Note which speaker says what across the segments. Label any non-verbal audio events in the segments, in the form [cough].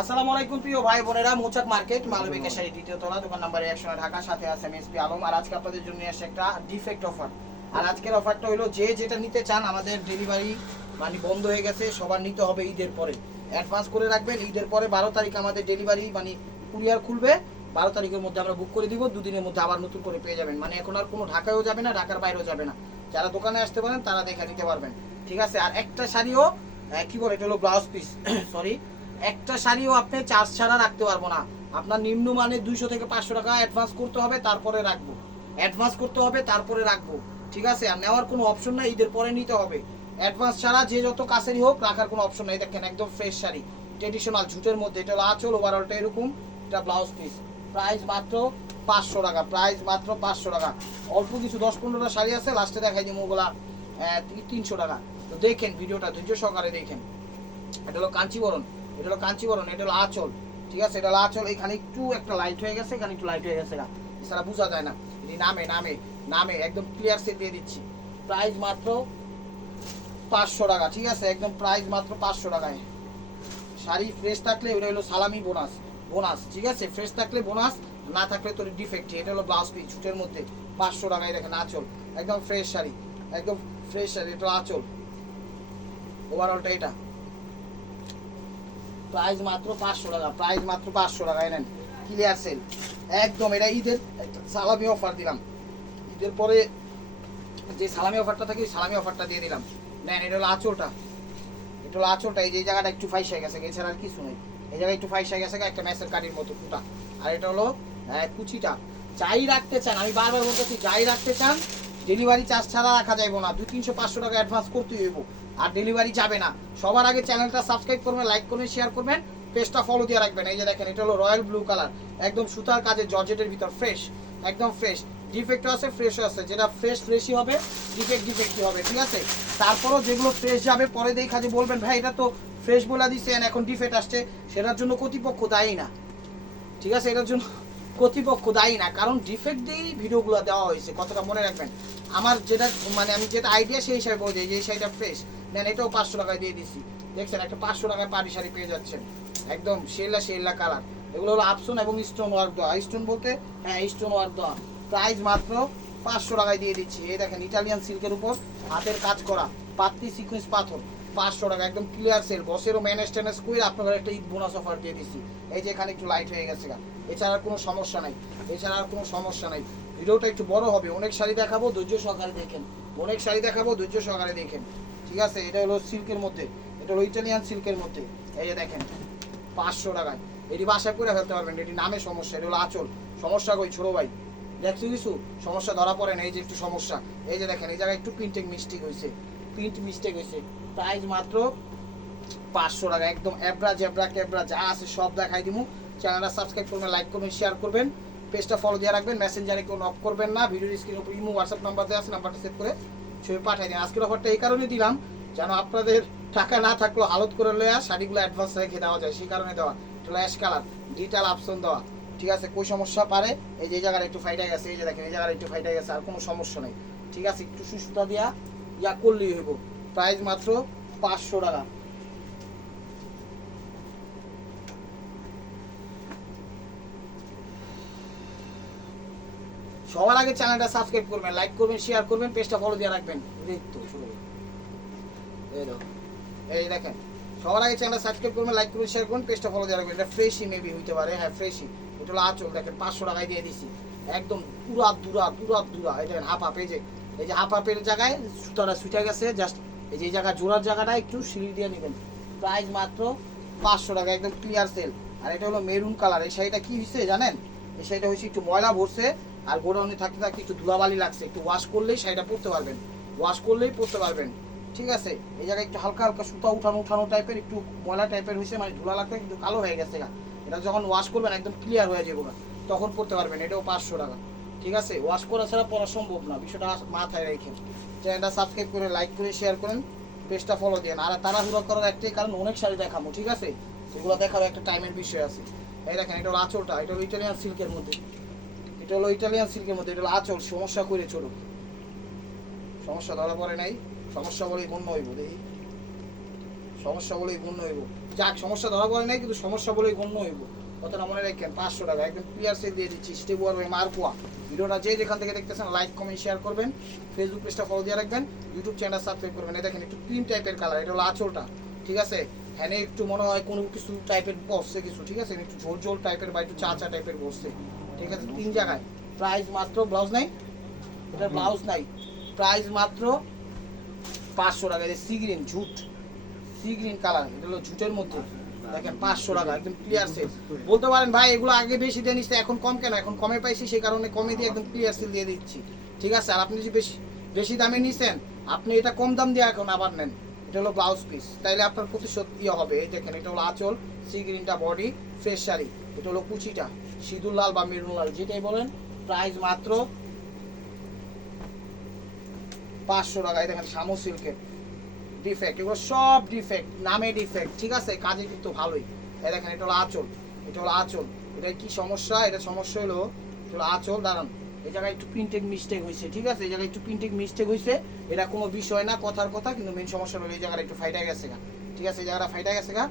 Speaker 1: আসসালামু আলাইকুম প্রিয় ভাই বোনেরা, মোচাক মার্কেট মালবিকা শাড়ি দ্বিতীয় তলা, দোকান নাম্বার একশো ঢাকা, সাথে আছে এমএসপি আলম। আর আজকে আপনাদের জন্য নিয়ে আসছে একটা ডিফেক্ট অফার আর আজকের অফারটা হলো, যে যেটা নিতে চান আমাদের ডেলিভারি মানে বন্ধ হয়ে গেছে, সবার নিতে হবে ঈদের পরে। অ্যাডভান্স করে রাখবেন, ঈদের পরে বারো তারিখ আমাদের ডেলিভারি মানে কুরিয়ার খুলবে, বারো তারিখের মধ্যে আমরা বুক করে দিব, দুদিনের মধ্যে আবার নতুন করে পেয়ে যাবেন। মানে এখন আর কোনো ঢাকায়ও যাবে না, ঢাকার বাইরেও যাবে না। যারা দোকানে আসতে পারেন, তারা দেখে নিতে পারবেন। ঠিক আছে? আর একটা শাড়িও কি বলে, এটা হলো ব্লাউজ পিস সরি একটা শাড়িও আপনি চার্জ ছাড়া রাখতে পারব না। আপনার নিম্ন মানে দুইশো থেকে পাঁচশো টাকা অ্যাডভান্স করতে হবে, তারপরে রাখব। অ্যাডভান্স করতে হবে, তারপরে রাখব। ঠিক আছে? আর নেওয়ার কোনো অপশন নাই, ঈদের পরে নিতে হবে। অ্যাডভান্স ছাড়া যে যত কাছেরই হোক, রাখার কোনো অপশন নাই। দেখেন, একদম ফ্রেশ শাড়ি। ট্রেডিশনাল ঝুটের মধ্যে, এটা হলো আঁচল ওভারঅলটা এরকম, এটা ব্লাউজ পিস প্রাইস মাত্র পাঁচশো টাকা প্রাইস মাত্র পাঁচশো টাকা। অল্প কিছু দশ পনেরোটা শাড়ি আছে লাস্টে দেখাই দিব ওগুলা তিনশো টাকা। তো দেখেন, ভিডিওটা ধৈর্য সহকারে দেখেন। এটা হলো কাঞ্চিবরণ। এটা হলো কাঞ্চিবরণ এটা হলো আঁচল, ঠিক আছে? এটা হলো আঁচল, এখানে একটু একটা লাইট হয়ে গেছে, এখানে একটু লাইট হয়ে গেছে গা। এছাড়া বোঝা যায় না। এটি নামে নামে নামে, একদম ক্লিয়ার সেট দিয়ে দিচ্ছি। প্রাইস মাত্র পাঁচশো টাকা, ঠিক আছে? একদম প্রাইস মাত্র পাঁচশো টাকায়। শাড়ি ফ্রেশ থাকলে ওটা হলো সালামি বোনাস বোনাস ঠিক আছে? ফ্রেশ থাকলে বোনাস না থাকলে তোর ডিফেক্ট এটা হলো ব্লাউজ পিস ছুটের মধ্যে পাঁচশো টাকায় দেখেন আঁচল। একদম ফ্রেশ শাড়ি, একদম ফ্রেশ শাড়ি, এটা আঁচল। ওভারঅলটা এটা। প্রাইস মাত্র পাঁচশো টাকা, প্রাইস মাত্র পাঁচশো টাকায় নেন ক্লিয়ার সেল একদম, এটা ঈদের সালামি অফার দিলাম। ঈদের পরে যে সালামি অফারটা থাকে, ওই সালামি অফারটা দিয়ে দিলাম। নেন, এটা হলো আঁচলটা। এটা হলো আঁচলটা, এই যে জায়গাটা একটু ফাইসা গেছে, এছাড়া আর কিছু নেই। এই জায়গায় একটু ফাইসা গেছে, একটা ম্যাসের কাটির মতো কুটা আর এটা হলো কুচিটা। যাই রাখতে চান, আমি বারবার বলতেছি, যাই রাখতে চান ডেলিভারি চার্জ ছাড়া রাখা যাইব না। দুই, তিনশো, পাঁচশো টাকা অ্যাডভান্স করতেই হইব। আর ডেলিভারি যাবে না। সবার আগে চ্যানেলটা সাবস্ক্রাইব করবেন লাইক করবেন শেয়ার করবেন পেজটা ফলো দিয়ে রাখবেন। এই যে দেখেন, এটা হলো রয়্যাল ব্লু কালার একদম সুতার কাজে জর্জেটের ভিতর ফ্রেশ একদম ফ্রেশ ডিফেক্টও আছে ফ্রেশও আছে। যেটা ফ্রেশ ফ্রেশই হবে ডিফেক্ট ডিফেক্টই হবে, ঠিক আছে? তারপরও যেগুলো ফ্রেশ যাবে, পরে দেখা যে বলবেন, ভাই, এটা তো ফ্রেশ বলে দিচ্ছেন এখন ডিফেক্ট আসছে। সেটার জন্য কর্তৃপক্ষ দায়ী না। ঠিক আছে? এটার জন্য কর্তৃপক্ষ দায়ী না। কারণ ডিফেক্ট দিয়েই ভিডিওগুলো দেওয়া হয়েছে। কথাটা মনে রাখবেন। আমার যেটা মানে আমি যেটা আইডিয়া সেই হিসাবে বলে দিই যে এই শাড়িটা ফ্রেশ নেন এটাও পাঁচশো টাকায় দিয়ে দিছি। দেখছেন, একটা পাঁচশো টাকায় পাটি শাড়ি পেয়ে যাচ্ছেন। একদম শেল্লা শেল্লা কালার। এগুলো হলো আপসন এবং স্টোন ওয়ার্ক দেওয়া স্টোন বলতে হ্যাঁ স্টোন ওয়ার্ক দেওয়া প্রাইস মাত্র পাঁচশো টাকায় দিয়ে দিচ্ছি। এই দেখেন ইটালিয়ান সিল্কের উপর হাতের কাজ করা। পাত্তি সিকুয়েন্স পাথর। পাঁচশো টাকা, একদম ক্লিয়ার সেল বসেরও ম্যানেজ ট্যানেজ করে আপনাদের একটা ঈদ বোনাস অফার দিয়ে দিচ্ছি এই যে এখানে একটু লাইট হয়ে গেছে এছাড়া আর কোনো সমস্যা নাই। এছাড়া আর কোনো সমস্যা নাই। ভিডিওটা একটু বড় হবে। অনেক শাড়ি দেখাবো, ধৈর্য সহকারে দেখেন। অনেক শাড়ি দেখাবো, ধৈর্য সহকারে দেখেন। ঠিক আছে? এটা হলো সিল্কের মধ্যে। এটা হলো ইটালিয়ান সিল্কের মধ্যে। এই যে দেখেন, পাঁচশো টাকায়। এটি বাসায় করে ফেলতে পারবেন এটি নামে সমস্যা, এটি হলো আচল। সমস্যা কই? ছোট ভাই। দেখছ কিছু? সমস্যা ধরা পড়ে না। এই যে একটু সমস্যা। এই যে দেখেন, এই জায়গায় একটু প্রিন্টিং মিস্টেক হয়েছে। প্রিন্ট মিস্টেক হয়েছে। প্রাইস মাত্র পাঁচশো টাকা। একদম অ্যাব্রা জ্যাব্রা ক্যাব্রা যা আছে সব দেখাই দিমু। চ্যানেলটা সাবস্ক্রাইব করবেন লাইক করবেন শেয়ার করবেন। পেজটা ফলো দিয়ে রাখবেন। মেসেঞ্জারে কেউ নক করবেন না। ভিডিও স্ক্রিনের উপর ইমো হোয়াটসঅ্যাপ নাম্বার দেওয়া আছে নাম্বারটা সেভ করে ছবি পাঠিয়ে দিন। আজকের অফারটা এই কারণে দিলাম, যেন আপনাদের টাকা না থাকলেও হালত করে লয়া শাড়িগুলো অ্যাডভান্স রেখে দেওয়া যায়। সেই কারণে দেওয়া। ফ্ল্যাশ কালার ডিটেল অপশন দেওয়া। ঠিক আছে কোনো সমস্যা পারে? এই যে জায়গাটা একটু ফাইটা গেছে, এই যে দেখেন, এই জায়গায় একটু ফাইটা গেছে, আর কোনো সমস্যা নেই। ঠিক আছে, একটু সুস্থতা দিয়া, ইয়া করলেই হইব। প্রাইস মাত্র পাঁচশো টাকা। সবার আগে চ্যানেলটা সাবস্ক্রাইব করবেন লাইক করবেন শেয়ার করবেন পেজটা ফলো দিয়ে রাখবেন। এই তো, শুরু। এই দেখো এই দেখেন, সবার আগে চ্যানেলটা সাবস্ক্রাইব করবেন লাইক করবেন শেয়ার করবেন পেজটা ফলো দিয়ে রাখবেন। এটা ফ্রেশই মেবি হইতে পারে হ্যাঁ ফ্রেশই এটা হলো আচল, দেখেন, পাঁচশো টাকায় দিয়ে দিছি। একদম পুরা দুরা পুরা দুরা দেখেন, হাফ হাফ, এই যে হাফ হাফের জায়গায় সুতাটা সুইটা গেছে জাস্ট এই যে জায়গা জোড়ার জায়গাটা একটু সিঁড়ি দিয়ে নেবেন। প্রাইস মাত্র পাঁচশো টাকা, একদম ক্লিয়ার সেল আর এটা হলো মেরুন কালার এই শাড়িটা কি হয়েছে জানেন? এই শাড়িটা হচ্ছে একটু ময়লা ভরছে আর গোডাউনে থাকতে থাকতে একটু ধুলাবালি লাগছে, একটু ওয়াশ করলেই শাড়িটা পরতে পারবেন। ওয়াশ করলেই পরতে পারবেন। ঠিক আছে? এই জায়গায় একটু হালকা হালকা সুতা উঠানো উঠানো টাইপের একটু ময়লা টাইপের হয়েছে মানে ধুলা লাগতে কিন্তু কালো হয়ে গেছে। এটা যখন ওয়াশ করবেন, একদম ক্লিয়ার হয়ে যাবে। তখন পরতে পারবেন, এটাও পাঁচশো টাকা। ঠিক আছে? ওয়াশ করা ছাড়া পড়া সম্ভব না, বিষয়টা মাথায় রেখেন। চ্যানেলটা সাবস্ক্রাইব করে লাইক করে শেয়ার করেন পেজটা ফলো দেন। আর তাড়াহুড়া করার একটাই কারণ, অনেক শাড়ি দেখাবো, ঠিক আছে? সেগুলো দেখারও একটা টাইমের বিষয় আছে। এই দেখেন, এটা আঁচলটা, এটা ইটালিয়ান সিল্কের মধ্যে। এটা হলো ইটালিয়ান সিল্কের মধ্যে, এটা আঁচল, সমস্যা করে ছোট সমস্যা ধরা পড়ে নাই, সমস্যা বলেই গণ্য হইব, দেখি। সমস্যা বলেই গণ্য হইব। যাক, সমস্যা ধরা পড়ে নাই, কিন্তু সমস্যা বলেই গণ্য হইব। কথাটা মনে রাখেন, পাঁচশো টাকা, একদম ক্লিয়ার সেল দিয়ে দিচ্ছি স্টেপ ওয়ার মার্কোয়া। ভিডিওটা যে যেখান থেকে দেখতেছেন লাইক কমেন্ট শেয়ার করবেন। ফেসবুক পেজটা ফলো দিয়ে রাখবেন ইউটিউব চ্যানেল সাবস্ক্রাইব করবেন। এই দেখেন, একটু ক্রিম টাইপের কালার এটা হলো আঁচলটা, ঠিক আছে? হ্যাঁ একটু মনে হয় কোনো কিছু টাইপের বসছে কিছু, ঠিক আছে? একটু ঝোল ঝোল টাইপের বা একটু চা চা টাইপের বসছে। ঠিক আছে তিন জায়গায়। প্রাইস মাত্র ব্লাউজ নাই। এটা ব্লাউজ নাই। প্রাইস মাত্র পাঁচশো টাকা। এটা সি গ্রিন ঝুট। সি গ্রিন কালার এটা হলো ঝুটের মধ্যে। দেখেন পাঁচশো টাকা একদম ক্লিয়ার সেল বলতে পারেন ভাই এগুলো আগে বেশি দিয়ে নিচ্ছে এখন কম কেন? এখন কমে পাইছি সেই কারণে কমে দিয়ে একদম ক্লিয়ার সেল দিয়ে দিচ্ছি। ঠিক আছে আর আপনি যদি বেশি বেশি দামে নিছেন আপনি এটা কম দাম দিয়ে এখন আবার নেন। এটা হলো ব্লাউজ পিস তাইলে আপনার প্রতিশোধ ইয়ে হবে। এই দেখেন এটা হলো আঁচল সি গ্রিনটা বডি ফ্রেশ শাড়ি। এটা হলো কুচিটা। সিঁদুর লাল বা মেরুন লাল, যেটাই বলেন প্রাইস মাত্র পাঁচশো টাকা। এই দেখেন শামু সিল্কের ডিফেক্ট এগুলো সব ডিফেক্ট নামে ডিফেক্ট ঠিক আছে? কাজে কিন্তু ভালোই। এই দেখেন, এটা হলো আঁচল, এটা হলো আঁচল। এটা কি সমস্যা? এটা সমস্যা হলো হলো আঁচল, দাঁড়ান। এই জায়গায় একটু প্রিন্টেড মিস্টেক হয়েছে, ঠিক আছে? এই জায়গায় একটু প্রিন্টেড মিস্টেক হয়েছে, এটা কোনো বিষয় না, কথার কথা, কিন্তু মেন সমস্যা হলো এই জায়গাটা একটু ফাইটা গেছে গা। ঠিক আছে, এই জায়গাটা ফাইটা গেছে গা।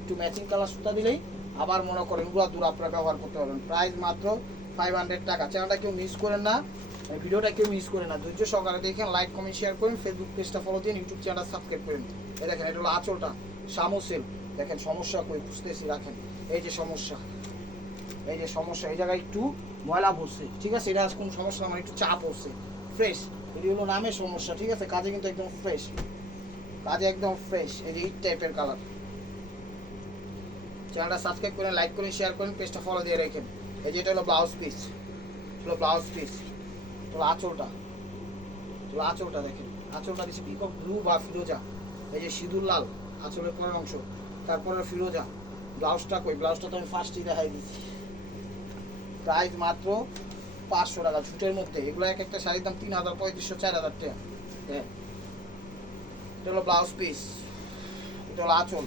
Speaker 1: একটু ম্যাচিং কালার সুতা দিলেই আবার মনে করেনগুলা দূর আপনারা ব্যবহার করতে পারবেন। প্রাইস মাত্র ফাইভ হান্ড্রেড টাকা। চ্যানেলটা কেউ মিস করেন না ভিডিওটা কেউ মিস করে না। ধৈর্য সহকারে দেখেন লাইক কমেন্ট শেয়ার করেন ফেসবুক পেজটা ফলো দিন ইউটিউব চ্যানেলটা সাবস্ক্রাইব করেন। এই দেখেন, এটা হলো আঁচলটা। সামোসেল দেখেন, সমস্যা কই? বুঝতেছি, রাখেন। এই যে সমস্যা। এই যে সমস্যা, এই জায়গায় একটু ময়লা পড়ছে। ঠিক আছে, এটা কোনো সমস্যা আমার একটু চাপ পড়ছে। ফ্রেশ এটি হলো নামের সমস্যা, ঠিক আছে? কাজে কিন্তু একদম ফ্রেশ কাজে একদম ফ্রেশ এই যে ইট টাইপের কালার চ্যানেলটা সাবস্ক্রাইব করেন লাইক করেন শেয়ার করেন পেজটা ফলো দিয়ে রাখেন এই যে এটা হলো ব্লাউজ পিস হলো ব্লাউজ পিস তো আঁচলটা। তো আঁচলটা দেখেন। আঁচলটা দিচ্ছে পিকক ব্লু বা ফিরোজা। এই যে সিঁদুর লাল, আঁচলের পরের অংশ। তারপরে ফিরোজা। ব্লাউজটা কই? ব্লাউজটা তো আমি ফার্স্টই দেখাই দিচ্ছি। প্রাইস মাত্র পাঁচশো টাকা। ছুটের মধ্যে। এগুলো এক একটা শাড়ির দাম তিন হাজার, পঁয়ত্রিশশো, চার হাজার টাকা। হ্যাঁ। এটা হলো ব্লাউজ পিস এটা হলো আঁচল।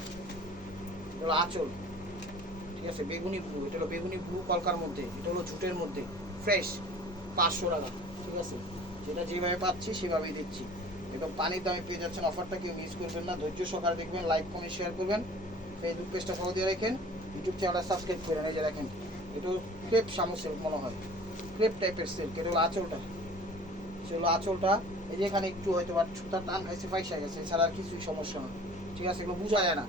Speaker 1: এটা হলো আঁচল। ঠিক আছে? বেগুনি ব্লু এটা হলো বেগুনি ব্লু কলকার মধ্যে, এটা হলো ঝুটের মধ্যে ফ্রেশ পাঁচশো টাকা, ঠিক আছে? যেটা যেভাবে পাচ্ছি, সেভাবেই দিচ্ছি। এবং পানির দামে পেয়ে যাচ্ছেন অফারটা কেউ মিস করবেন না। ধৈর্য সহকারে দেখবেন লাইক কমেন্ট শেয়ার করবেন। ফেসবুক পেজটা ফলো দিয়ে রাখেন ইউটিউব চ্যানেলটা সাবস্ক্রাইব করেন এই যে দেখেন এটা ক্রেপ শামু সিল্ক মনে হয়। ক্রেপ টাইপের সিল্ক এটা হলো আঁচলটা। সে হলো আঁচলটা, এই যে এখানে একটু হয়তো বা সুতার টান খাইছে ফাইসা গেছে, এছাড়া আর কিছুই সমস্যা না। ঠিক আছে? এগুলো বোঝা যায় না।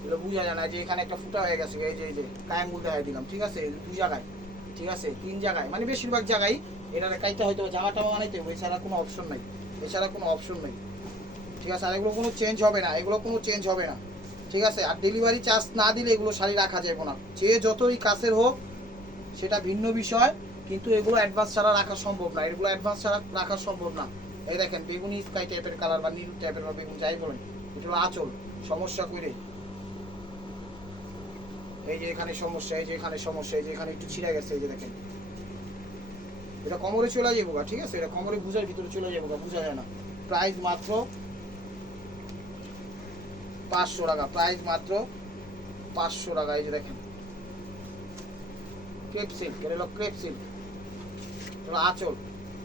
Speaker 1: এগুলো বোঝা যায় না যে এখানে একটা ফুটা হয়ে গেছে, এই যে এই যে কায়াঙ্গুল দেখাই দিলাম, ঠিক আছে? দুই জায়গায়, ঠিক আছে? তিন জায়গায় মানে বেশিরভাগ জায়গায় এটা কাইতে হয়তো জামা টামা বানাইতে হবে, এছাড়া কোনো অপশন নাই, এছাড়া কোনো অপশন নেই, ঠিক আছে? আর এগুলো কোনো চেঞ্জ হবে না, এগুলো কোনো চেঞ্জ হবে না, ঠিক আছে? আর ডেলিভারি চার্জ না দিলে এগুলো শাড়ি রাখা যাবে না, যে যতই কাছের হোক, সেটা ভিন্ন বিষয়, কিন্তু এগুলো অ্যাডভান্স ছাড়া রাখা সম্ভব না, এগুলো অ্যাডভান্স ছাড়া রাখা সম্ভব না। এই দেখেন, বেগুনি স্কাই টাইপের কালার বা নীল টাইপের বা বেগুন যাই বলেন এটা হলো আঁচল, সমস্যা করে এই যে এখানে সমস্যা এই যে এখানে সমস্যা এই যে এখানে একটু ছিঁড়ে গেছে এই যে দেখেন। এটা কোমরে চলে যাব ঠিক আছে? এটা কোমরে বুঝার ভিতরে চলে যাব গা, বোঝা যায় না। প্রাইস মাত্র পাঁচশো টাকা প্রাইস মাত্র পাঁচশো টাকা এই যে দেখেন। ক্রেপ সিল্ক এটা হলো ক্রেপ সিল্ক। হলো আঁচল।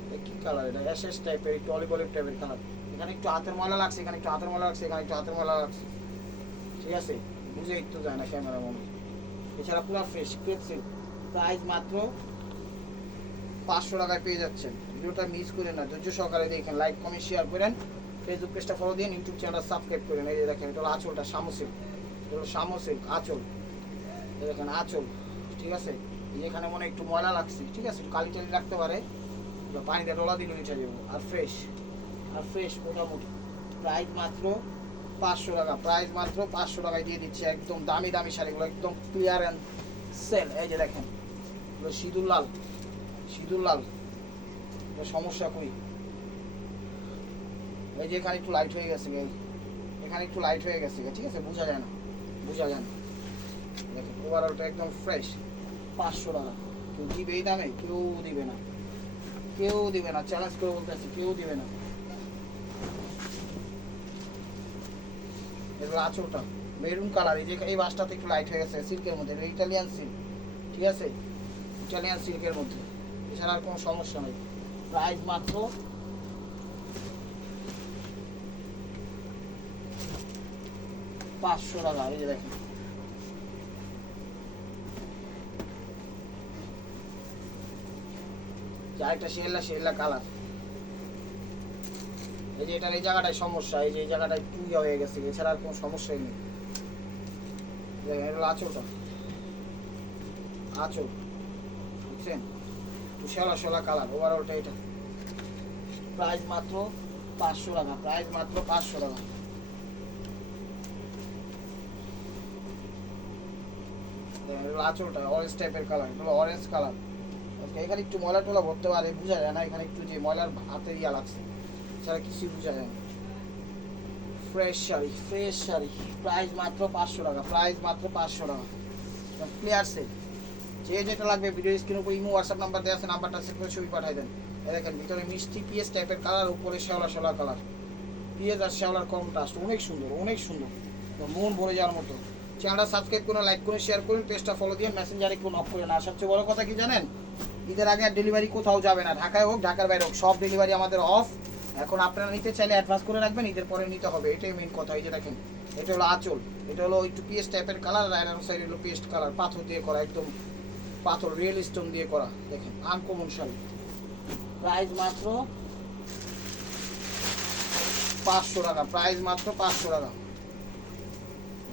Speaker 1: এটা কি কালার এটা এসএস টাইপের একটু অলিভ অলিভ টাইপের কালার এখানে একটু হাতের ময়লা লাগছে এখানে একটু হাতের ময়লা লাগছে এখানে একটু হাতের ময়লা লাগছে। ঠিক আছে? বুঝে একটু যায় না ক্যামেরা মনে এছাড়া পুরো ফ্রেশ ক্রেপ সিল্ক প্রাইস মাত্র পাঁচশো টাকায় পেয়ে যাচ্ছেন। ভিডিওটা মিস করেন না, ধৈর্য সহকারে দেখেন লাইক কমেন্ট শেয়ার করেন। ফেসবুক পেজটা ফলো দিন ইউটিউব চ্যানেলটা সাবস্ক্রাইব করেন। এই যে দেখেন, এটা হলো আঁচলটা শামসিল এটা হলো শামসিল আঁচল। এই দেখেন, আঁচল, ঠিক আছে? এখানে মনে একটু ময়লা লাগছে, ঠিক আছে? কালি টালি লাগতে পারে। পানিটা ডলা দিলে উঠে যাব। আর ফ্রেশ আর ফ্রেশ মোটামুটি। প্রাইস মাত্র পাঁচশো টাকা। প্রাইস মাত্র পাঁচশো টাকায় দিয়ে দিচ্ছি একদম দামি দামি শাড়িগুলো, একদম ক্লিয়ার অ্যান্ড সেল এই যে দেখেন সিঁদুর লাল সিঁদুর লাল। সমস্যা কই? এই যে এখানে একটু লাইট হয়ে গেছে এখানে একটু লাইট হয়ে গেছে ঠিক আছে? বোঝা যায় না, বোঝা যায় না। দেখেন ওভারঅলটা একদম ফ্রেশ পাঁচশো টাকা। কেউ দিবে এই দামে, কেউ দিবে না। কেউ দিবে না চ্যালেঞ্জ করে বলতেছি, কেউ দিবে না। এগুলো আঁচলটা মেরুন কালার এই যে এই বাসটাতে একটু লাইট হয়ে গেছে সিল্কের মধ্যে এটা ইটালিয়ান সিল্ক ঠিক আছে? ইটালিয়ান সিল্কের মধ্যে। এছাড়া আর কোনো সমস্যা নেই। প্রাইস মাত্র পাঁচশো টাকা, এই যে দেখেন। আরেকটা শেরলা শেরলা কালার এই যে এটার এই জায়গাটায় সমস্যা, এই যে এই জায়গাটায় হয়ে গেছে, এছাড়া আর কোনো সমস্যাই নেই। বুঝছেন? একটু কালার ওভারঅলটা এটা। প্রাইস মাত্র পাঁচশো টাকা, প্রাইস মাত্র পাঁচশো টাকা। অরেঞ্জ টাইপের কালার, এগুলো অরেঞ্জ কালার। এখানে একটু ময়লা টলা ভরতে পারে, বোঝা যায় না, এখানে একটু যে ময়লার হাতে ইয়া লাগছে। ছাড়া কিছুই বোঝা যায় fresh sari fresh sari. Price মাত্র পাঁচশো টাকা প্রাইস মাত্র পাঁচশো টাকা। ক্লিয়ার সেট যে যেটা লাগবে ভিডিও স্ক্রিন উপর ইমো হোয়াটসঅ্যাপ নাম্বার দেওয়া আছে নাম্বারটা সেট করে ছবি পাঠাই দেন। দেখেন, ভিতরে মিষ্টি পিএস টাইপের কালার উপরে শ্যাওলা শ্যাওলা কালার পিএস আর শ্যাওলার কন্ট্রাস্ট অনেক সুন্দর অনেক সুন্দর। মন ভরে যাওয়ার মতো। চ্যানেলটা সাবস্ক্রাইব করে লাইক করে শেয়ার করুন পেজটা ফলো দিয়ে মেসেঞ্জারে কোনো নক না আর সবচেয়ে বড় কথা কি জানেন? ঈদের আগে আর ডেলিভারি কোথাও যাবে না। ঢাকায় হোক, ঢাকার বাইরে হোক, সব ডেলিভারি আমাদের অফ এখন আপনারা নিতে চাইলে অ্যাডভান্স করে রাখবেন, ঈদের পরে নিতে হবে, এটাই মেন কথা, এই যে দেখেন, এটা হলো আঁচল, এটা হলো একটু পিএস টাইপের কালার আর আয়রন সাইড হলো পেস্ট কালার পাথর দিয়ে করা, একদম পাথর রিয়েল স্টোন দিয়ে করা, দেখেন আনকমন শাড়ি প্রাইস মাত্র পাঁচশো টাকা প্রাইস মাত্র পাঁচশো টাকা।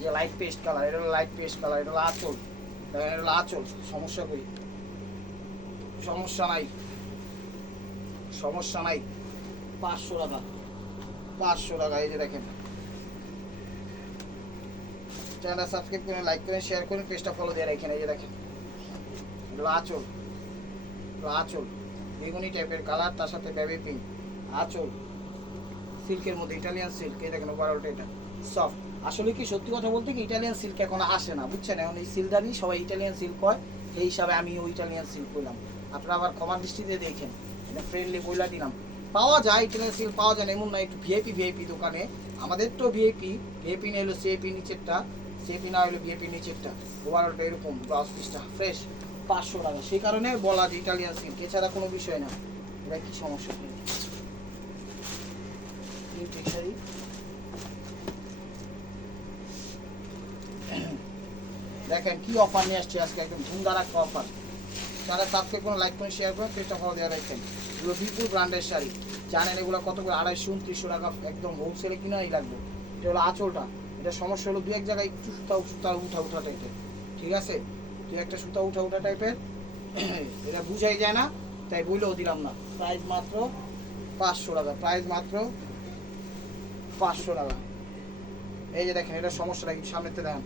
Speaker 1: যে লাইট পেস্ট কালার এটা হলো লাইট পেস্ট কালার এটা হলো আঁচল, দেখেন, এটা হলো আঁচল, সমস্যা কই? সমস্যা নাই সমস্যা নাই। পাঁচশো টাকা। পাঁচশো টাকা, এই যে দেখেন। চ্যানেলটা সাবস্ক্রাইব করে লাইক করে শেয়ার করুন পেজটা ফলো দিয়ে রাখেন, এই যে দেখেন। আঁচল আঁচল। বেগুনি টাইপের কালার তার সাথে বেবি পিঙ্ক আঁচল। সিল্কের মধ্যে ইটালিয়ান সিল্ক এই দেখেন ওভারঅলটা এটা। সফট আসলে কি সত্যি কথা বলতে কি ইটালিয়ান সিল্ক এখন আসে না, বুঝছেন? এখন এই সিলদারই সবাই ইটালিয়ান সিল্ক হয় এই হিসাবে আমি ওই ইটালিয়ান সিল্ক করলাম আপনারা আবার ক্ষমার দৃষ্টিতে দেখেন। এটা ফ্রেন্ডলি বইলা দিলাম। পাওয়া যায় ইটালিয়ান সিল্ক পাওয়া যায় না, এমন না, একটু ভিআইপি ভিআইপি দোকানে। আমাদের তো ভিআইপি ভিআইপি না হলো সিআইপি নিচেরটা সিআইপি না হলো ভিআইপি নিচেরটা। ওভারঅলটা এরকম ব্লাউজ পিসটা ফ্রেশ পাঁচশো টাকা। সেই কারণে বলা যে ইটালিয়ান সিল্ক এছাড়া কোনো বিষয় না। এটা কি সমস্যা? তিনটে শাড়ি দেখেন, কি অফার নিয়ে আসছে আজকে? একদম ধুমধার একটা অফার যারা সাবস্ক্রাইব করে লাইক করে শেয়ার করে পেজটা ফলো দেওয়া রাখছেন বিপুল ব্র্যান্ডের শাড়ি। জানেন এগুলো কত করে? আড়াইশো, উনত্রিশশো টাকা একদম হোলসেলে কিনাই লাগবে। এটা হলো আঁচলটা। এটা সমস্যা হলো দু এক জায়গায় একটু সুতা সুতা উঠা উঠা টাইপের ঠিক আছে? দু একটা সুতা উঠা উঠা টাইপের এটা বুঝাই যায় না, তাই বইলেও দিলাম না। প্রাইস মাত্র পাঁচশো টাকা। প্রাইস মাত্র পাঁচশো টাকা। এই যে দেখেন, এটা সমস্যাটা কি? সামনেতে দেখেন।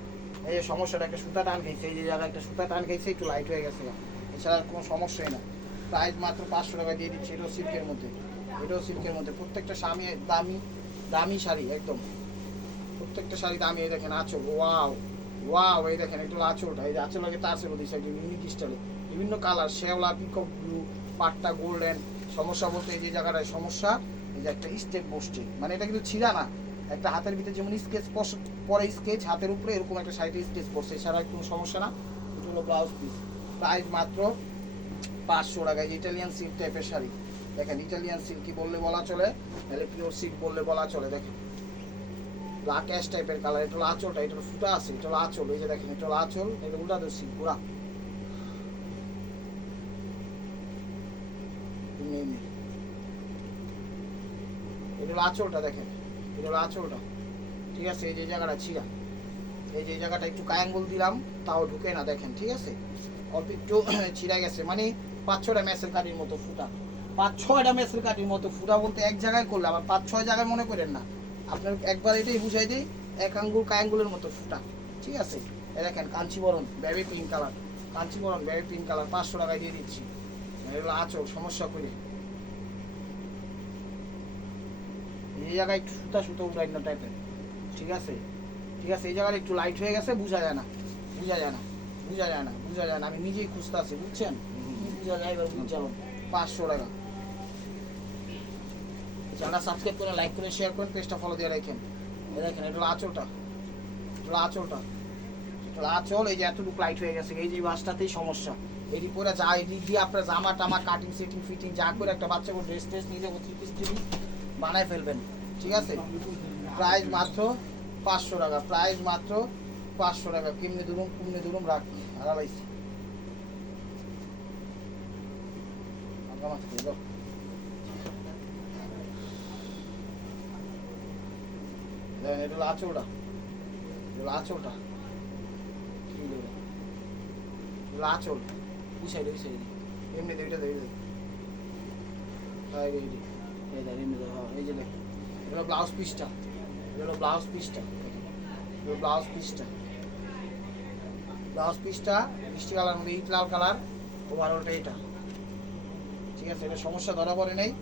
Speaker 1: এই যে সমস্যাটা, একটা সুতা টান খেয়েছে এই যে জায়গায় একটা সুতা টান খেয়েছে একটু লাইট হয়ে গেছে। এছাড়া আর কোনো সমস্যাই না প্রাইস মাত্র পাঁচশো টাকা দিয়ে দিচ্ছে, এটাও সিল্কের মধ্যে। এটাও সিল্কের মধ্যে। প্রত্যেকটা স্বামী দামি দামি শাড়ি, একদম। প্রত্যেকটা শাড়ি দামি, এই দেখেন আঁচল, ওয়াও ওয়াও, এই দেখেন একটু আঁচলটা, এই আঁচল আগে তার ছিল দিচ্ছে একটু ইউনিক স্টাইলে বিভিন্ন কালার শেওলা পিকক ব্লু পাট্টা গোল্ডেন সমস্যা বলতে এই যে জায়গাটায় সমস্যা, এই যে একটা স্টেপ বসছে। মানে এটা কিন্তু ছিঁড়া না। একটা হাতের ভিতরে যেমন স্কেচ পরে স্কেচ হাতের উপরে এরকম একটা সাইডে স্কেচ পড়ছে, এছাড়া কোনো সমস্যা না। এটা হলো ব্লাউজ পিস প্রাইস মাত্র পাঁচশো টাকা ইটালিয়ান সিল্ক টাইপের শাড়ি। দেখেন ইটালিয়ান সিল্কি বললে বলা চলে? তাহলে পিওর সিল্ক বললে বলা চলে, দেখেন। লাক্যাশ টাইপের কালার এটা হলো আঁচলটা, এটা ফুটা আছে, এটা আঁচল, এই যে দেখেন, এটা হলো আঁচল, এটা উল্টা দর্শি পুরা। এটা আঁচলটা, দেখেন। এটা হলো আঁচলটা। ঠিক আছে, এই যে জায়গাটা ছিঁড়া। এই যে জায়গাটা একটু কায়াঙ্গুল দিলাম, তাও ঢুকে না, দেখেন, ঠিক আছে? অল্প একটু ছিঁড়া গেছে। মানে পাঁচ ছয়টা মেসের কাঠির মতো ফুটা। পাঁচ, ছয়টা মেসের কাঠির মতো ফুটা বলতে এক জায়গায় করলে আবার পাঁচ, ছয় জায়গায় মনে করেন না। আপনার একবার এটাই বুঝাই দিই, এক আঙ্গুল কায়াঙ্গুলের মতো ফুটা। ঠিক আছে? দেখেন, Kanjivaram baby pink colour Kanjivaram baby pink colour পাঁচশো টাকায় দিয়ে দিচ্ছি। এগুলো আচল, সমস্যা করে। এই জায়গায় একটু সুতা সুতো উঠাই না টাইপের ঠিক আছে? ঠিক আছে, এই জায়গাটা একটু লাইট হয়ে গেছে, বোঝা যায় না। বোঝা যায় না। বোঝা যায় না, বোঝা যায় না। আমি নিজেই খুঁজতে আছি বুঝছেন? পাঁচশো টাকা। যারা সাবস্ক্রাইব করে লাইক করে শেয়ার করেন পেজটা ফলো দিয়ে রাখেন। দেখেন, এটা আঁচলটা। এটা আঁচলটা। আঁচল, এই যে এতটুকু লাইট হয়ে গেছে। এই যে বাসটাতেই সমস্যা। এটি পরে যা এদিক দিয়ে আপনার জামা টামা কাটিং সেটিং ফিটিং যা করে একটা বাচ্চা ড্রেস ট্রেস নিজে থ্রি পিস থ্রি বানায় ফেলবেন। ঠিক আছে? প্রাইস মাত্র পাঁচশো টাকা। প্রাইস মাত্র পাঁচশো টাকা। কেমনি ধরুন, কুমনি ধরুন রাখি আড়াইছি দেখেন এটা হলো আঁচলটা এটা হলো আঁচলটা কি দেবো? এটা হলো আঁচল ওই সাইডে ওই সাইডে এমনি দেখে দেখে এই যে এই দেখ এমনি দেখ হ্যাঁ, এই যে দেখ এটা হলো ব্লাউজ পিসটা এটা হলো ব্লাউজ পিসটা এটা হলো ব্লাউজ পিসটা ব্লাউজ পিসটা মিষ্টি কালার মধ্যে ইট লাল কালার ওভারঅলটা এটা ঠিক আছে, এটা সমস্যা ধরা পড়ে নেই।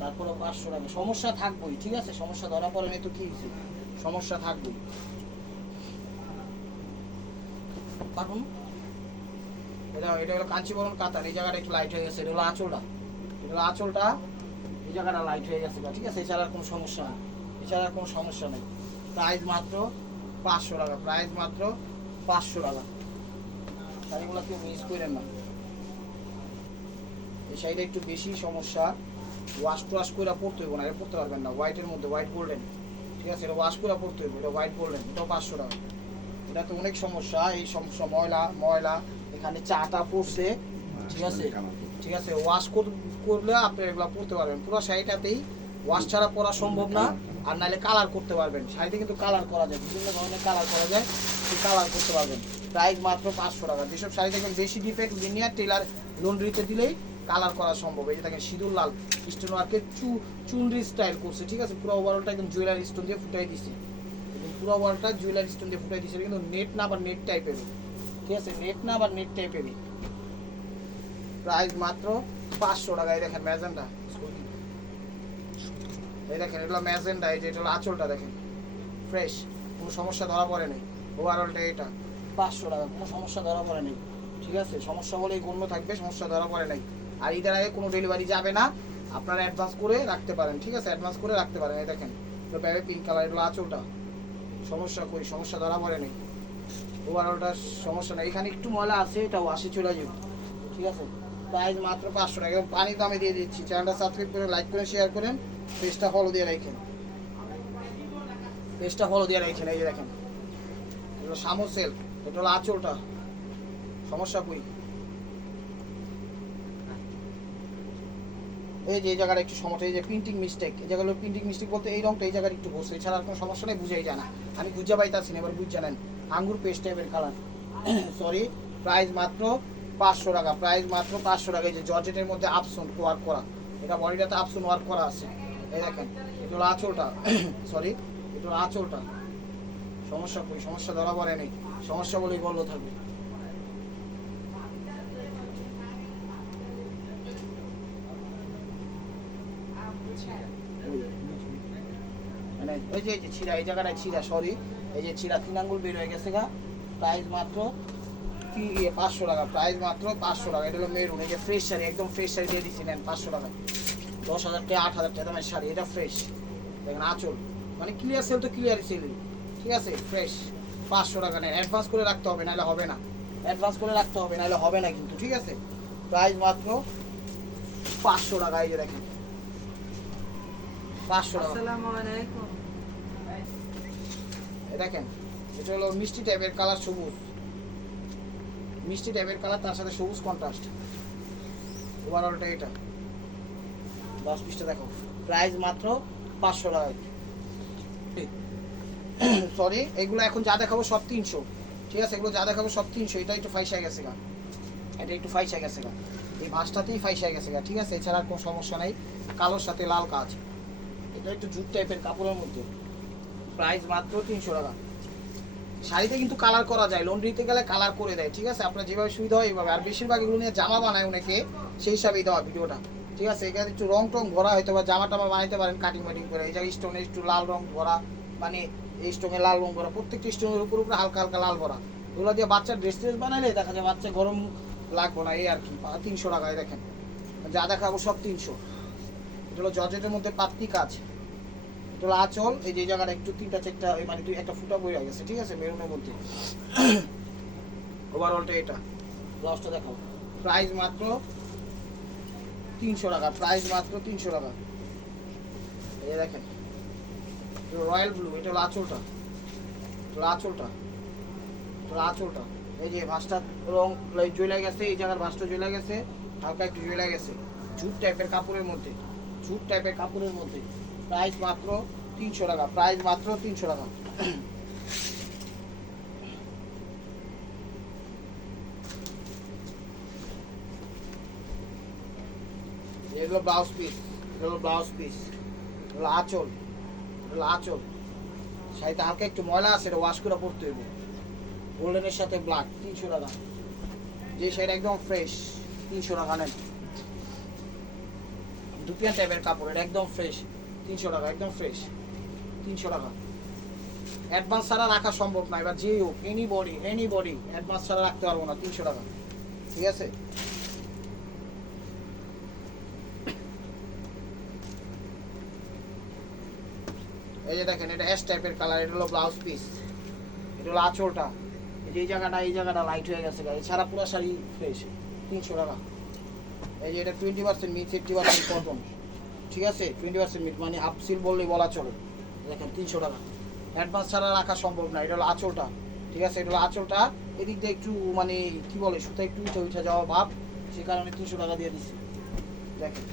Speaker 1: তারপরে পাঁচশো টাকা সমস্যা থাকবোই, ঠিক আছে? সমস্যা ধরা পড়ে নেই তো কি হয়েছে? সমস্যা থাকবেই। পারুন? এটা এটা হলো কাঞ্চিবরণ কাতার। এই জায়গাটা একটু লাইট হয়ে গেছে। এটা হলো আঁচলটা। এটা হলো আঁচলটা। এই জায়গাটা লাইট হয়ে গেছে ঠিক আছে? এছাড়া কোনো সমস্যা নেই। এছাড়া কোনো সমস্যা নেই। প্রাইস মাত্র পাঁচশো টাকা। প্রাইস মাত্র পাঁচশো টাকা। শাড়িগুলো কেউ মিস করেন না। এই শাড়িটা একটু বেশি সমস্যা ওয়াশ টোয়াশ করে পড়তে হইব না, এটা পড়তে পারবেন না হোয়াইটের মধ্যে হোয়াইট গোল্ডেন ঠিক আছে? এটা ওয়াশ করে পড়তে হইব, এটা হোয়াইট গোল্ডেন এটাও পাঁচশো টাকা। এটা তো অনেক সমস্যা, এই সমস্যা ময়লা ময়লা, এখানে চাটা পড়ছে, ঠিক আছে? ঠিক আছে ওয়াশ করলে আপনি এগুলো পড়তে পারবেন। পুরো শাড়িটাতেই ওয়াশ ছাড়া পরা সম্ভব না, আর নাহলে কালার করতে পারবেন। শাড়িতে কিন্তু কালার করা যায়, বিভিন্ন ধরনের কালার করা যায়, সেই কালার করতে পারবেন। প্রাইস মাত্র পাঁচশো টাকা। যেসব শাড়ি দেখবেন বেশি ডিফেক্ট লিনিয়ার টেলার লন্ড্রিতে দিলেই কালার করা সম্ভব। এই যে দেখেন সিঁদুর লাল স্টোন ওয়ার্কের চু চুনরি স্টাইল করছে, ঠিক আছে? পুরো ওভারঅলটা একদম জুয়েলারি স্টোন দিয়ে ফুটাই দিছে। পুরো ওভারঅলটা জুয়েলারি স্টোন দিয়ে ফুটাই দিছে কিন্তু নেট না আবার নেট টাইপের ঠিক আছে? নেট না আবার নেট টাইপেরই প্রাইস মাত্র পাঁচশো টাকা। এই দেখেন ম্যাজেন্টা এই দেখেন এগুলো ম্যাজেন্টা এই যে এটা আঁচলটা, দেখেন। ফ্রেশ কোনো সমস্যা ধরা পড়ে নেই। ওভারঅলটা এটা। পাঁচশো টাকা, কোনো সমস্যা ধরা পড়ে নেই। ঠিক আছে? সমস্যা বলেই গণ্য থাকবে, সমস্যা ধরা পড়ে নাই। আর ঈদের আগে কোনো ডেলিভারি যাবে না। আপনারা অ্যাডভান্স করে রাখতে পারেন, ঠিক আছে? অ্যাডভান্স করে রাখতে পারেন, এই দেখেন। ব্যাগে পিঙ্ক কালার এগুলো আঁচলটা সমস্যা কই? সমস্যা ধরা পড়ে নেই। ওভারঅলটা সমস্যা নেই। এখানে একটু ময়লা আছে এটা ওয়াশে চলে যাবে। ঠিক আছে? প্রাইস মাত্র পাঁচশো টাকা। এবং পানি দামে দিয়ে দিচ্ছি। চ্যানেলটা সাবস্ক্রাইব করে লাইক করে শেয়ার করেন। পেজটা ফলো দিয়ে রাখেন। পেজটা ফলো দিয়ে রাখেন, এই যে দেখেন। এগুলো সামো সেল এটা হলো আঁচলটা সমস্যা কই? এই যে এই জায়গাটা একটু সমস্যা, এই যে প্রিন্টিং মিস্টেক এই জায়গাগুলো প্রিন্টিং মিস্টেক বলতে এই রংটা এই জায়গার একটু বসে, এছাড়া আর কোনো সমস্যা নেই, বুঝেই না। আমি বুঝা পাইতাছি না এবার বুঝ জানেন, আঙ্গুর পেস্ট টাইপের কালার সরি প্রাইস মাত্র পাঁচশো টাকা প্রাইস মাত্র পাঁচশো টাকা, এই যে জর্জেটের মধ্যে আপসন ওয়ার্ক করা। এটা বডিটাতে আপসন ওয়ার্ক করা আছে। এই দেখেন, এটা হলো আঁচলটা। [coughs] সরি এটা হলো আঁচলটা। সমস্যা কই? সমস্যা ধরা পড়ে নেই। সমস্যা বলেই বলল থাকবে। ওই যে, এই যে ছিঁড়া, এই জায়গাটায় ছিঁড়া সরি এই যে ছিঁড়া তিন আঙ্গুল বের হয়ে গেছে গা। প্রাইস মাত্র কি পাঁচশো টাকা প্রাইস মাত্র পাঁচশো টাকা। এটা হলো মেরুন এই যে ফ্রেশ শাড়ি, একদম ফ্রেশ শাড়ি দিয়ে দিচ্ছি নেন, পাঁচশো টাকা দশ হাজার টাকা, আট হাজার টাকা দামের শাড়ি, এটা ফ্রেশ দেখেন আঁচল। মানে ক্লিয়ার সেল তো ক্লিয়ার সেল ঠিক আছে? ফ্রেশ পাঁচশো টাকা, নেন। অ্যাডভান্স করে রাখতে হবে, নাহলে হবে না। অ্যাডভান্স করে রাখতে হবে, নাহলে হবে না কিন্তু, ঠিক আছে? প্রাইস মাত্র পাঁচশো টাকা, এই যে দেখেন। পাঁচশো টাকা। দেখেন, এটা হলো মিষ্টি টাইপের কালার সবুজ। মিষ্টি টাইপের কালার তার সাথে সবুজ কন্ট্রাস্ট ওভারঅলটা এটা। দশ পিসটা দেখো। প্রাইস মাত্র পাঁচশো টাকা। [coughs] সরি এগুলো এখন যা দেখাবো সব তিনশো। ঠিক আছে, এগুলো যা দেখাবো সব তিনশো। এটা একটু ফাইসা গেছে গা। এটা একটু ফাইসা গেছে গা। এই ভাঁজটাতেই ফাইসা গেছে গা। ঠিক আছে, এছাড়া আর কোনো সমস্যা নাই। কালোর সাথে লাল কাজ। এটা একটু জুট টাইপের কাপড়ের মধ্যে। প্রাইস মাত্র তিনশো টাকা। শাড়িতে কিন্তু কালার করা যায় লন্ড্রিতে গেলে কালার করে দেয়, ঠিক আছে? আপনার যেভাবে সুবিধা হয় এইভাবে। আর বেশিরভাগ এগুলো নিয়ে জামা বানায় অনেকে, সেই হিসাবেই দেওয়া ভিডিওটা, ঠিক আছে? এখানে একটু রং টং ভরা হয়তো বা জামা টামা বানাইতে পারেন কাটিং মাটিং করে। এই জায়গায় স্টোনে একটু লাল রং ভরা মানে এই স্টোনে লাল রং ভরা, প্রত্যেকটি স্টোনের উপর উপরে হালকা হালকা লাল ভরা। এগুলো দিয়ে বাচ্চার ড্রেস ট্রেস বানাইলে দেখা যায় বাচ্চা গরম লাগবো না, এই আর কি। তিনশো টাকায় দেখেন। যা দেখাবো সব তিনশো। এটা হলো জর্জেটের মধ্যে পাত্তি কাজ। হলো আঁচল, এই যে জায়গাটা একটু তিনটা চারটা মানে দুই একটা ফুটা বই গেছে, ঠিক আছে? মেরুনের মধ্যে। ওভারঅলটা এটা। লসটা দেখাও। প্রাইস মাত্র তিনশো টাকা প্রাইস মাত্র তিনশো টাকা। এই দেখেন রয়্যাল ব্লু এটা হলো আঁচলটা। আঁচলটা। আঁচলটা। এই যে ভাঁজটা রং জ্বলে গেছে, এই জায়গার ভাঁজটা জ্বলে গেছে, হালকা একটু জ্বলে গেছে। জুট টাইপের কাপড়ের মধ্যে জুট টাইপের কাপড়ের মধ্যে। প্রাইস মাত্র তিনশো টাকা, প্রাইস মাত্র তিনশো টাকা। এগুলো ব্লাউজ পিস এগুলো ব্লাউজ পিস এগুলো আঁচল এগুলো আঁচল। শাড়িতে হালকা একটু ময়লা আছে, এটা ওয়াশ করে পরতে হইব। গোল্ডেনের সাথে ব্ল্যাক তিনশো টাকা। যে শাড়িটা একদম ফ্রেশ তিনশো টাকা নেন। দুপিয়ান টাইপের কাপড়, এটা একদম ফ্রেশ তিনশো টাকা, একদম ফ্রেশ তিনশো টাকা। অ্যাডভান্স ছাড়া রাখা সম্ভব না, এবার যে হোক any body any body advance ছাড়া রাখতে পারব না, তিনশো টাকা। ঠিক আছে? এই যে দেখেন, এটা এস টাইপের কালার এটা হলো ব্লাউজ পিস এটা হলো আঁচলটা। এই জায়গাটা এই জায়গাটা লাইট হয়ে গেছে এছাড়া পুরো শাড়ি ফ্রেশ তিনশো টাকা। এই যে এটা টোয়েন্টি পার্সেন্ট মিট ফিফটি পার্সেন্ট কটন ঠিক আছে? টোয়েন্টি পার্সেন্ট মিট মানে হাফ সিল বললেই বলা চলে। দেখেন, তিনশো টাকা। অ্যাডভান্স ছাড়া রাখা সম্ভব না, এটা হলো আঁচলটা। ঠিক আছে? এটা হলো আঁচলটা। এদিক দিয়ে একটু মানে কি বলে, সুতা একটু উঠে উঠে যাওয়া ভাব। সে কারণে তিনশো টাকা দিয়ে দিচ্ছি দেখেন।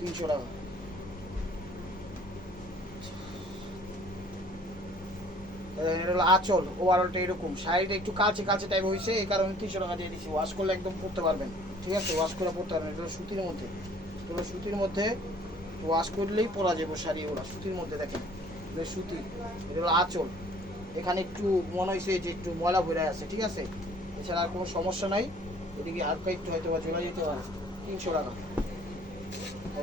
Speaker 1: তিনশো টাকা। আঁচল। ওভারঅলটা এরকম। শাড়িটা একটু কালচে কালচে টাইপ হয়েছে এই কারণে তিনশো টাকা দিয়ে দিচ্ছি ওয়াশ করলে একদম পরতে পারবেন। ঠিক আছে ওয়াশ করা পড়তে এটা হলো সুতির মধ্যে। এটা সুতির মধ্যে ওয়াশ করলেই পরা যাবে শাড়ি ওরা সুতির মধ্যে দেখেন এটা সুতি এটা হলো আঁচল। এখানে একটু মনে হয়েছে যে একটু ময়লা ভরে আছে, ঠিক আছে? এছাড়া আর কোনো সমস্যা নাই, এদিকে হালকা একটু হয়তো বা চলে যেতে পারে, তিনশো টাকা।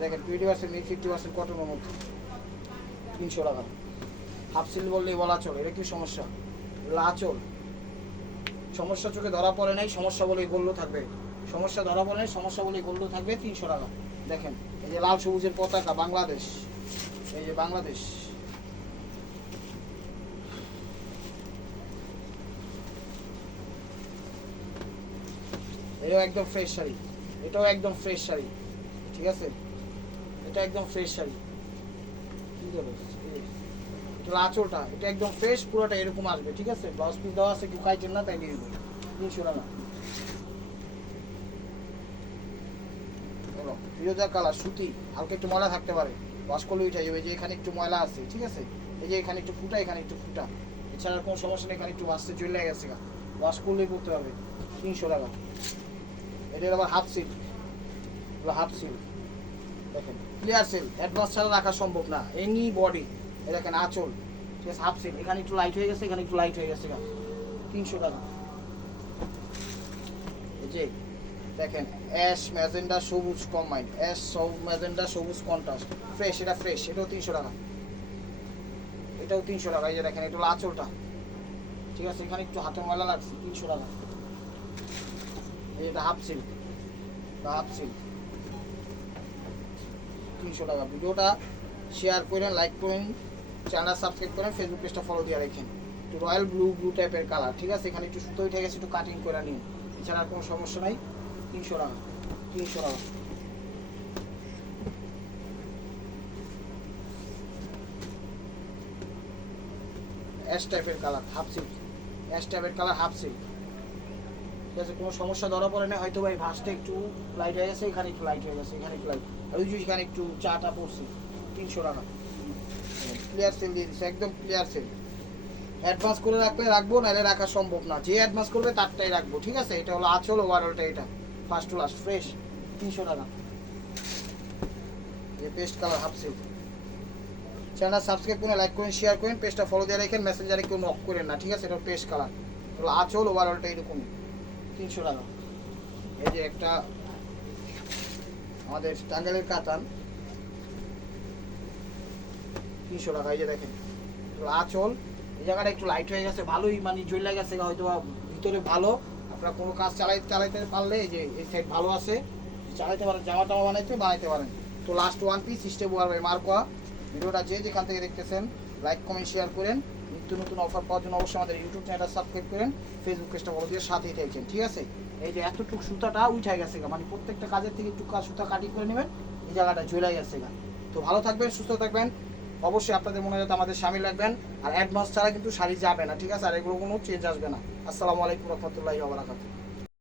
Speaker 1: দেখেন টোয়েন্টি পার্সেন্ট মিট ফিফটি পার্সেন্ট কটনের মধ্যে, তিনশো টাকা। হাফ সিল বললেই বলা চলে, এটা কি সমস্যা? লাচল সমস্যা চোখে ধরা পড়ে নাই, সমস্যা বলেই বললেও থাকবে। সমস্যা ধরা পড়ে নাই সমস্যা বলেই বললেও থাকবে, তিনশো টাকা। দেখেন, এই যে লাল সবুজের পতাকা, বাংলাদেশ। এই যে বাংলাদেশ। এটাও একদম ফ্রেশ শাড়ি। এটাও একদম ফ্রেশ শাড়ি। ঠিক আছে? এটা একদম ফ্রেশ শাড়ি। আঁচলটা, এটা একদম ফ্রেশ পুরোটা এরকম আসবে, ঠিক আছে? ব্লাউজ পিস দেওয়া আছে, কেউ খাইছেন না, তাই দেবো তিনশো টাকা বলো ফিরোজা কালার, সুতি, হালকা একটু ময়লা থাকতে পারে। ওয়াশ করলে উঠে যাবে যে এখানে একটু ময়লা আছে, ঠিক আছে? এই যে এখানে একটু ফুটা, এখানে একটু ফুটা। এছাড়া কোনো সমস্যা নেই, এখানে একটু বাসতে চলে গেছে গা। ওয়াশ করলেই করতে হবে, তিনশো টাকা। এটা আবার হাফ সিল হাফ সিল দেখেন ক্লিয়ার সেল অ্যাডভান্স ছাড়া রাখা সম্ভব না। এনি বডি দেখেন আঁচল, ঠিক আছে হাফ সিল এখানে একটু লাইট হয়ে গেছে, এখানে একটু লাইট হয়ে গেছে গা। তিনশো টাকা। এই যে দেখেন অ্যাশ ম্যাজেন্ডা সবুজ কম্বাইন্ড অ্যাশ সব ম্যাজেন্ডা সবুজ কন্ট্রাস্ট ফ্রেশ এটা ফ্রেশ এটাও তিনশো টাকা। এটাও তিনশো টাকা, এই যে দেখেন, এটা আঁচলটা। ঠিক আছে, এখানে একটু হাতে ময়লা লাগছে, তিনশো টাকা। এই এটা হাফ সিল্ক হাফ সিল্ক তিনশো টাকা। ভিডিওটা শেয়ার করেন লাইক করেন চ্যানেল সাবস্ক্রাইব করেন ফেসবুক পেজটা ফলো দিয়ে রাখেন। রয়্যাল ব্লু ব্লু টাইপের কালার ঠিক আছে? এখানে একটু সুতো উঠে গেছে, একটু কাটিং করে নিন। এছাড়া আর কোনো সমস্যা নাই। তিনশো টাকা তিনশো টাকা অ্যাশ টাইপের কালার হাফ সিল্ক অ্যাশ টাইপের কালার হাফ সিল্ক ঠিক আছে, কোনো সমস্যা ধরা পড়ে না, হয়তো ভাই ভাসটা একটু লাইট হয়ে গেছে, এখানে একটু লাইট হয়ে গেছে, এখানে একটু লাইট ওই যে এখানে একটু চাটা পড়ছে তিনশো টাকা ক্লিয়ার সেল দিয়ে দিচ্ছে একদম ক্লিয়ার সেল অ্যাডভান্স করে রাখলে রাখব, নাহলে রাখা সম্ভব না। যে অ্যাডভান্স করবে, তারটাই রাখব, ঠিক আছে? এটা হলো আচল ওভারঅলটা এটা। ফার্স্ট টু ফ্রেশ তিনশো টাকা যে paste colour half silk channel subscribe করে লাইক করেন শেয়ার করেন পেজটা ফলো দিয়ে রাখেন মেসেঞ্জারে কেউ নক করেন না, ঠিক আছে? এটা পেস্ট কালার হলো আচল ওভারঅলটা এরকমই তিনশো টাকা। এই যে একটা আমাদের টাঙ্গাইলের কাতান। তিনশো টাকা, এই যে দেখেন। এগুলো আঁচল। এই জায়গাটা একটু লাইট হয়ে গেছে, ভালোই মানে জ্বলে গেছে হয়তো ভিতরে ভালো। আপনারা কোনো কাজ চালাই চালাইতে পারলে এই যে এই সাইড ভালো আছে, চালাইতে পারেন জামা টামা বানাইতে বানাইতে পারেন। তো লাস্ট ওয়ান পিস সিস্টেম ওয়ার মার্কোয়া ভিডিওটা যে যেখান থেকে দেখতেছেন লাইক কমেন্ট শেয়ার করেন। নিত্য নতুন অফার পাওয়ার জন্য অবশ্যই আমাদের ইউটিউব চ্যানেলটা সাবস্ক্রাইব করেন ফেসবুক পেজটা বড় দিয়ে সাথেই থাকছেন ঠিক আছে? এই যে এতটুকু সুতাটা উঠে গেছে মানে প্রত্যেকটা কাজের থেকে একটু কাজ সুতা কাটিং করে নেবেন, এই জায়গাটা ঝুলে গেছে তো ভালো থাকবেন, সুস্থ থাকবেন। অবশ্যই আপনাদের মনে যাতে আমাদের সামিল রাখবেন আর অ্যাডভান্স ছাড়া কিন্তু শাড়ি যাবে না, ঠিক আছে? আর এগুলো কোনো চেঞ্জ আসবে না। আসসালামু আলাইকুম রহমতুল্লাহি বারাকাতুহু।